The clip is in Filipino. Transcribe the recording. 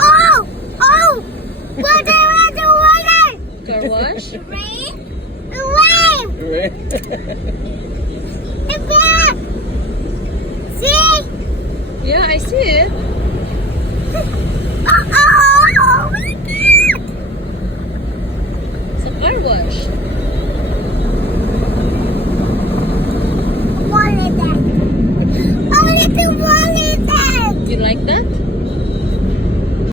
Oh! Oh! Water! Car wash? Rain! Rain! It's back! See? Yeah, I see it. Oh! Oh my God! It's a car wash. Wallet. Oh, little wallet. You like that?